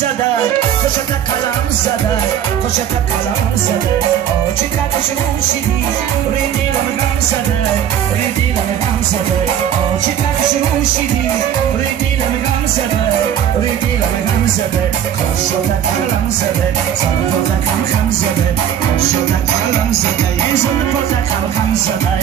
زده خوشت کلم زده خوشت کلم زده آجی کدش روشیدی روی دیلم غم زده روی دیلم غم زده آجی کدش روشیدی روی دیلم غم زده روی دیلم غم زده خوشت کلم زده زلفت کم خم زده خوشت کلم زده یه زلفت کم خم زده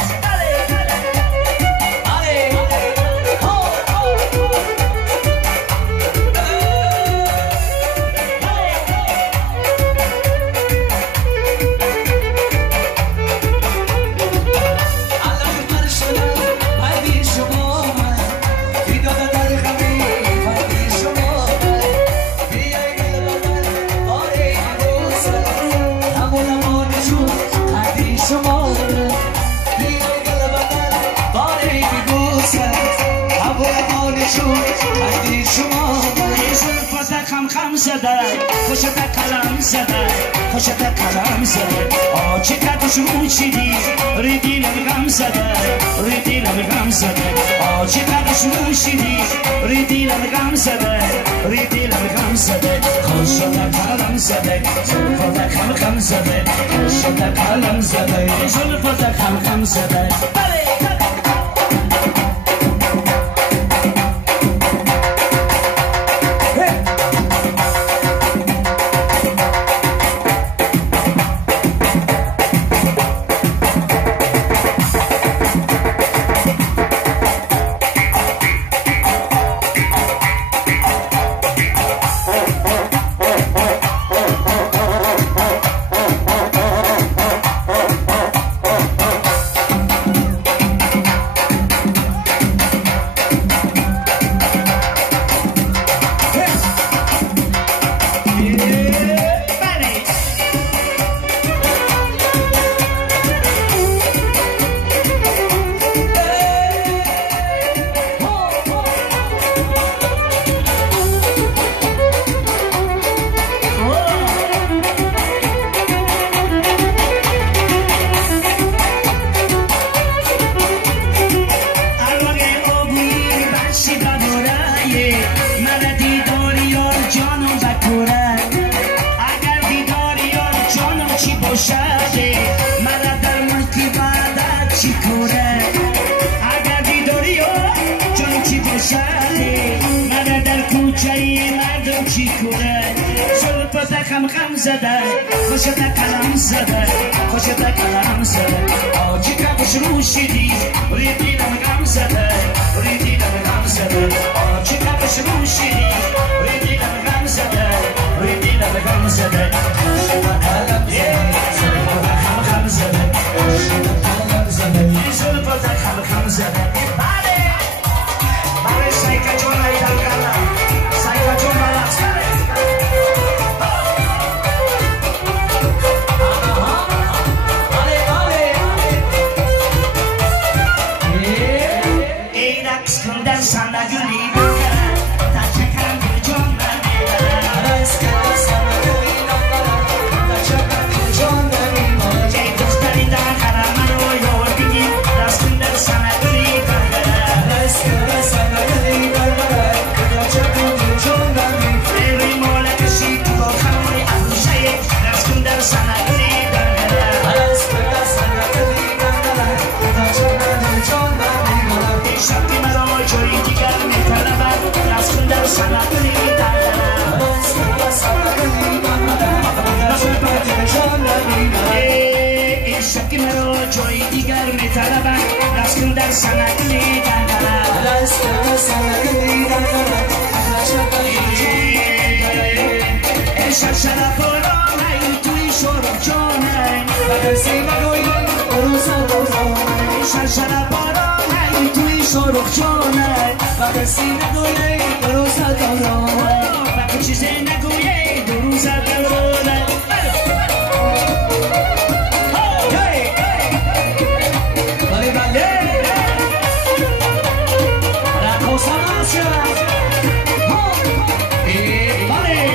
خوشت کلم زده خوشت کلم زده آچه کدش روشیدی روی دیلم غم زده روی دیلم غم زده آچه کدش روشیدی روی دیلم غم زده روی دیلم غم زده خوشت کلم زده زلفت کم خم زده خوشت کلم زده زلفت کم خم زده خم زده خوشت کلم زده خوشت کلم زده آجی کدش روشیدی روی دیلم غم زده روی دیلم غم زده آجی کدش روشیدی روی دیلم غم زده روی دیلم غم زده خوشت کلم زده خم خم زده خوشت کلم زده زلفت خم خم زده بله بله سایکا جون ایدم کلم سایکا جون بلکس sana guli bakar tak cakap berjuang dari barat sekarang sana guli bakar tak cakap berjuang dari barat jatuh dari tangan manuyo tinggi das kendar sana guli bakar sekarang sana guli bakar tak cakap berjuang dari dari mulai ke situ kamu aku saya das kendar sana guli bakar sekarang sana guli bakar tak cakap berjuang dari barat sakti maroy joy digar me talaba las kundar sana guli bakar sana guli bakar sakti maroy joy digar me talaba las kundar sana guli bakar sana guli bakar shara poro hai tu shoro chonai bagar sina goye orusa shara poro توی شروع جانه وقت سینه گویه دروزه دارانه وقت چیزه نگویه دروزه دارانه بله بله رقص هماشه بله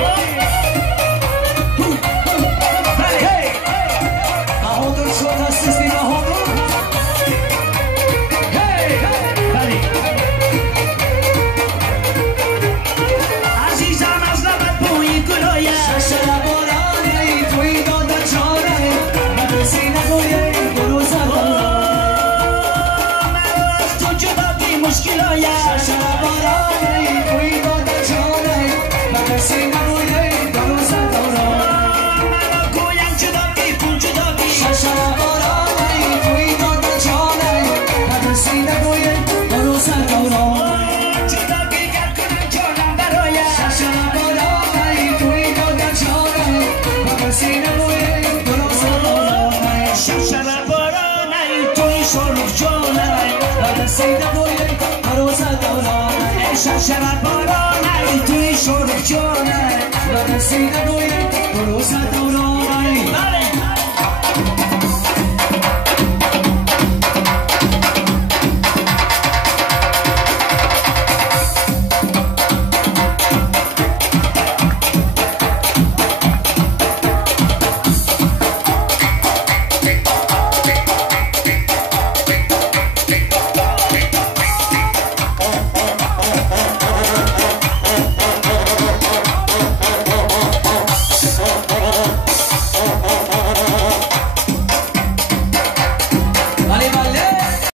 بله بهادر شد هستی بهادر عزیزم از لبت بوی مشکلای شرشر بارانی توی داد جانه و کسی نبوده دروز دوران مرا گویم جدا بی کن جدا بی شرشر بارانی توی داد جانه و کسی نبوده دروز دوران جدا بی گر کنم جانم برای شرشر بارانی توی داد جانه و کسی نبوده دروز دوران شرشر بارانی توی شلوغ جانه سیده بوی بروز دوران شرشر باران توی شرق جانه